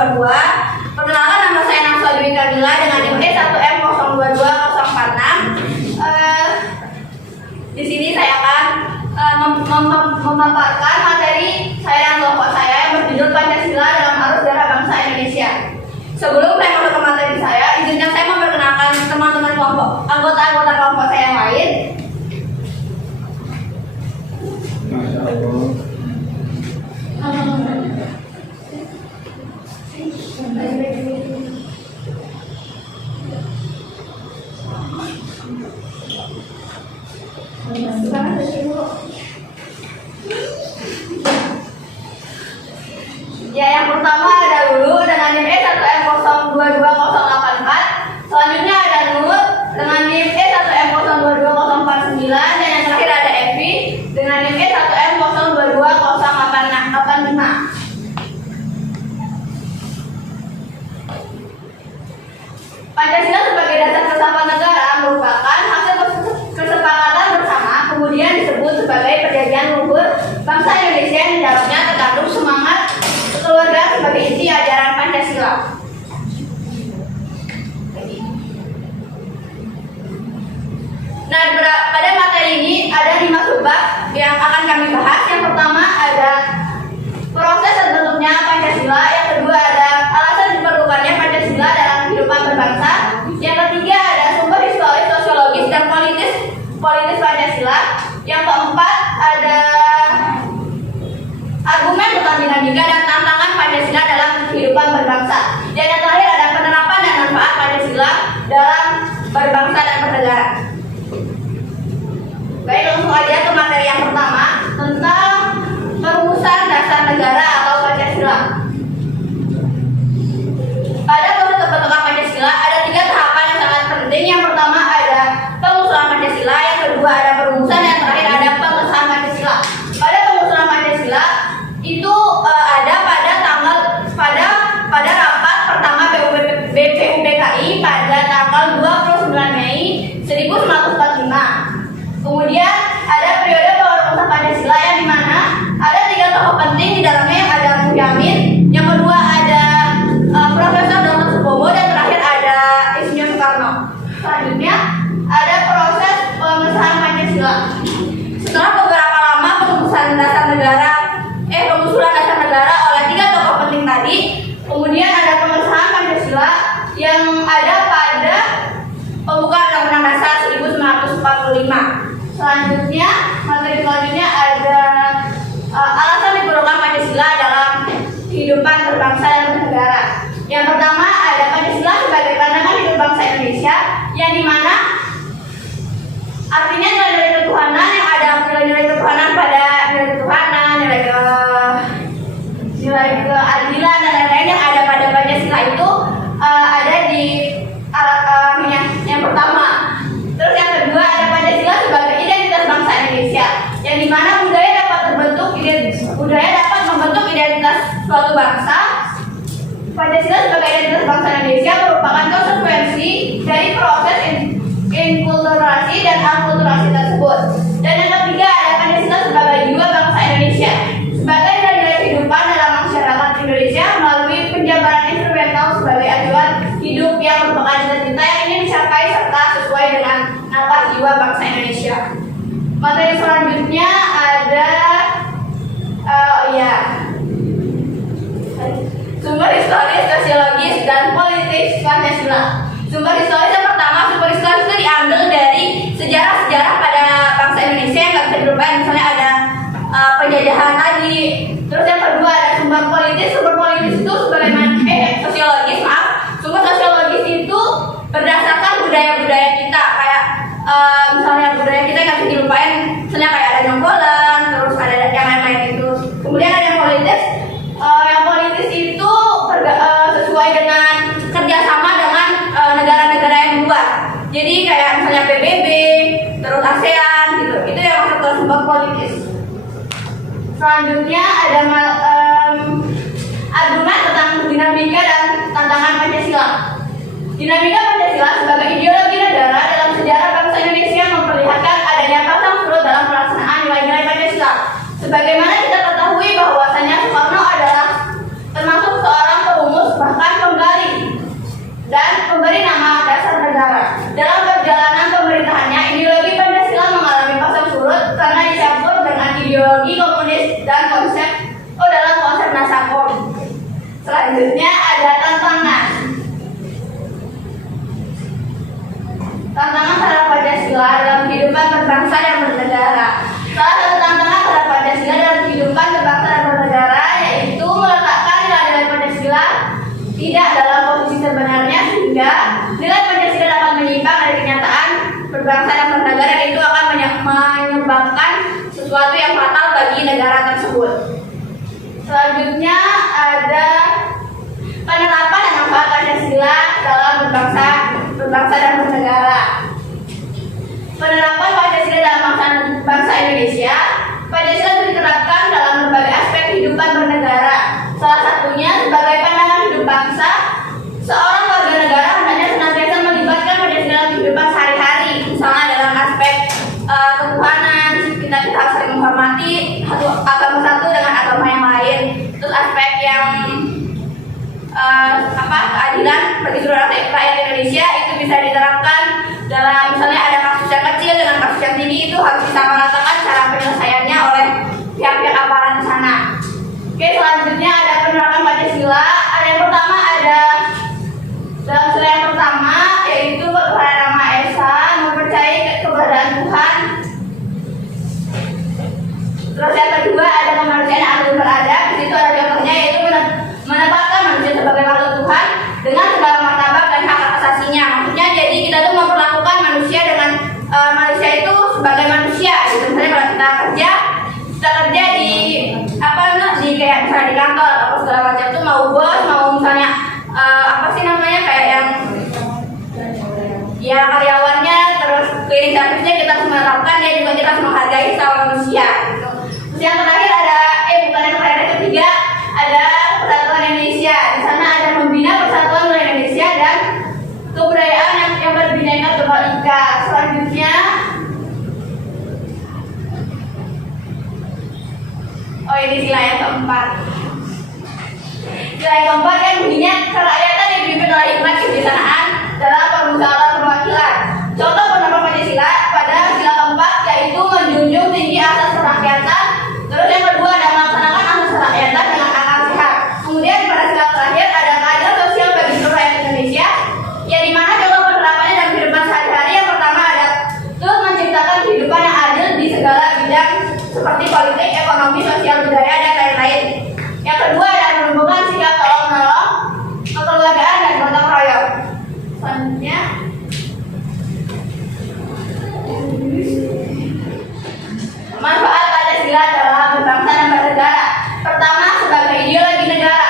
022. Perkenalkan, nama saya Nafsa Dwi Kamila dengan NIM 1M022046. Di sini saya akan memaparkan materi saya dan kelompok saya yang berjudul Pancasila dalam Arus Sejarah Bangsa Indonesia. Sebelum saya masuk ke materi saya, izinkan saya memperkenalkan teman-teman anggota kelompok saya yang lain. Masya Allah. Ya, yang pertama ada Lulu dengan NIM 1M022084. Selanjutnya ada Nur dengan NIM 1M022049, dan yang terakhir ada Evi dengan NIM 1M022085. Pancasila sebagai dasar kesatuan negara merupakan hasil kesepakatan bersama, kemudian disebut sebagai perjanjian luhur bangsa Indonesia yang di dalamnya terkandung semangat kekeluargaan sebagai inti ajaran Pancasila. Nah, pada materi ini ada 5 subbab yang akan kami bahas. Yang pertama ada proses terbentuknya Pancasila, yang kedua ada alasan diperlukannya Pancasila dalam kehidupan berbangsa, yang ketiga ada sumber historis, sosiologis, dan politis Pancasila, yang keempat ada argumen tentang dinamika dan tantangan Pancasila dalam kehidupan berbangsa, dan yang terakhir ada penerapan dan manfaat Pancasila dalam berbangsa dan bernegara. Baik, langsung aja ke materi yang pertama tentang perumusan dasar negara atau Pancasila. Pada proses terbentuknya Pancasila ada 3 tahapan yang sangat penting. Yang pertama ada pengusulan Pancasila, yang kedua ada perumusan, yang terakhir ada pengesahan Pancasila. Pada pengusulan Pancasila itu ada pada rapat pertama BPUPKI pada tanggal 29 Mei 1945. Kemudian ada periode pengurusan Pancasila yang dimana ada 3 tokoh penting di dalamnya, yang ada Muhyamin, yang kedua ada Profesor Dr. Supomo, dan terakhir ada Insinyur Soekarno. Selanjutnya ada proses pengesahan Pancasila. Setelah beberapa lama pengusulan dasar negara oleh 3 tokoh penting tadi, kemudian ada pengesahan Pancasila yang ada pada pembukaan Undang-Undang Dasar 1945. Selanjutnya, materi selanjutnya ada alasan diperlukan Pancasila dalam kehidupan berbangsa dan bernegara. Yang pertama ada Pancasila sebagai pandangan hidup bangsa Indonesia, yang dimana artinya nilai-nilai ketuhanan, yang ada nilai-nilai ketuhanan pada nilai ketuhanan, nilai keadilan dan lain-lain yang ada pada Pancasila itu ada di yang pertama. Terus yang kedua ada Pancasila sebagai identitas bangsa Indonesia, yang dimana budaya dapat membentuk identitas suatu bangsa. Pancasila sebagai identitas bangsa Indonesia merupakan konsekuensi dari proses inkulturasi dan akulturasi tersebut. Dan yang ketiga ada Pancasila sebagai jiwa bangsa Indonesia, sebagai nilai kehidupan dalam masyarakat Indonesia melalui penjabaran instrumental sebagai acuan hidup yang merupakan cita-cita yang ingin dicapai serta sesuai dengan nafas jiwa bangsa Indonesia. Materi selanjutnya ada sumber historis, sosiologis, dan politis Pancasila. Sumber historis yang pertama, sumber historis itu diambil dari sejarah-sejarah pada bangsa Indonesia yang nggak bisa dilupain. Misalnya ada penjajahan tadi. Terus yang kedua ada sumber politis. Sumber politis itu sosiologis, sumber sosiologis itu berdasarkan budaya-budaya kita, kayak misalnya budaya kita nggak bisa dilupain, misalnya kayak ada jonggolan, terus ada yang lain-lain itu. Kemudian ada yang politis. Yang politis itu sesuai dengan kerjasama dengan negara-negara yang di luar. Jadi kayak misalnya PBB, terus ASEAN gitu. Itu yang masuk sumber politis. Selanjutnya ada argumen tentang dinamika dan tantangan Pancasila. Dinamika Pancasila sebagai ideologi negara dalam sejarah bangsa Indonesia memperlihatkan adanya pasang surut dalam pelaksanaan nilai-nilai Pancasila. Sebagaimana kita ketahui bahwasanya Soekarno adalah termasuk seorang perumus selanjutnya ada tantangan. Tantangan terhadap Pancasila dalam kehidupan berbangsa dan bernegara. Salah satu tantangan terhadap Pancasila dalam kehidupan berbangsa dan bernegara yaitu meletakkan nilai-nilai Pancasila tidak dalam posisi sebenarnya, sehingga nilai Pancasila dapat menyimpang dari kenyataan berbangsa dan bernegara, dan itu akan menyebabkan sesuatu yang fatal bagi negara tersebut. Selanjutnya ada penerapan dan manfaat Pancasila dalam berbangsa dan bernegara. Penerapan Pancasila dalam bangsa Indonesia. Pancasila diterapkan dalam berbagai aspek kehidupan bernegara. Salah satunya sebagai pandangan hidup bangsa. Seorang warga negara hendaknya senantiasa melibatkan Pancasila dalam kehidupan sehari-hari. Misalnya dalam aspek ketuhanan, kita harus saling menghormati agama satu dengan agama yang lain. Terus aspek yang keadilan bagi seluruh rakyat Indonesia itu bisa diterapkan dalam, misalnya ada kasus yang kecil dengan kasus yang tinggi, itu harus disamaratakan cara penyelesaiannya oleh pihak-pihak aparat di sana. Oke, selanjutnya ada penerapan Pancasila. Ada yang pertama, ada dalam sila yang pertama yaitu kepada Nama Esa, mempercayai keberadaan Tuhan. Terus yang kedua ada kemanusiaan yang adil beradab. Di situ ada contohnya yaitu menetapkan manusia sebagai makhluk Tuhan dengan segala martabat dan hak asasinya. Maksudnya jadi kita tuh memperlakukan manusia dengan manusia itu sebagai manusia. Gitu. Misalnya kalau kita kerja di kayak misalnya di kantor atau segala macam tuh, mau bos, mau misalnya kayak yang ya karyawannya, terus cleaning service-nya kita harus menerapkan, dia juga kita harus menghargai sama manusia. Gitu. Terus yang terakhir ada yang ketiga ada Persatuan Indonesia. Di sana ada membina persatuan Indonesia dan kebudayaan yang berbineka tunggal ika. Selanjutnya ini sila yang keempat. Sila yang keempat yang bunyinya kerakyatan dipimpin oleh hikmat kebijaksanaan dalam permusyawaratan perwakilan. Contoh penerapan Pancasila pada sila keempat yaitu menjunjung tinggi asas kerakyatan. Terus yang kedua ada melaksanakan asas kerakyatan dengan akal sehat. Kemudian pada sila terakhir ada keadilan sosial bagi seluruh rakyat Indonesia, yang dimana contoh penerapannya dalam kehidupan sehari-hari. Yang pertama ada terus menciptakan kehidupan yang adil di segala bidang seperti politik, ekonomi, sosial, budaya, dan lain-lain. Yang kedua adalah menumbuhkan sikap tolong-menolong, kekeluargaan, dan gotong royong. Selanjutnya manfaat Pancasila dalam berbangsa dan bernegara. Pertama, sebagai ideologi negara.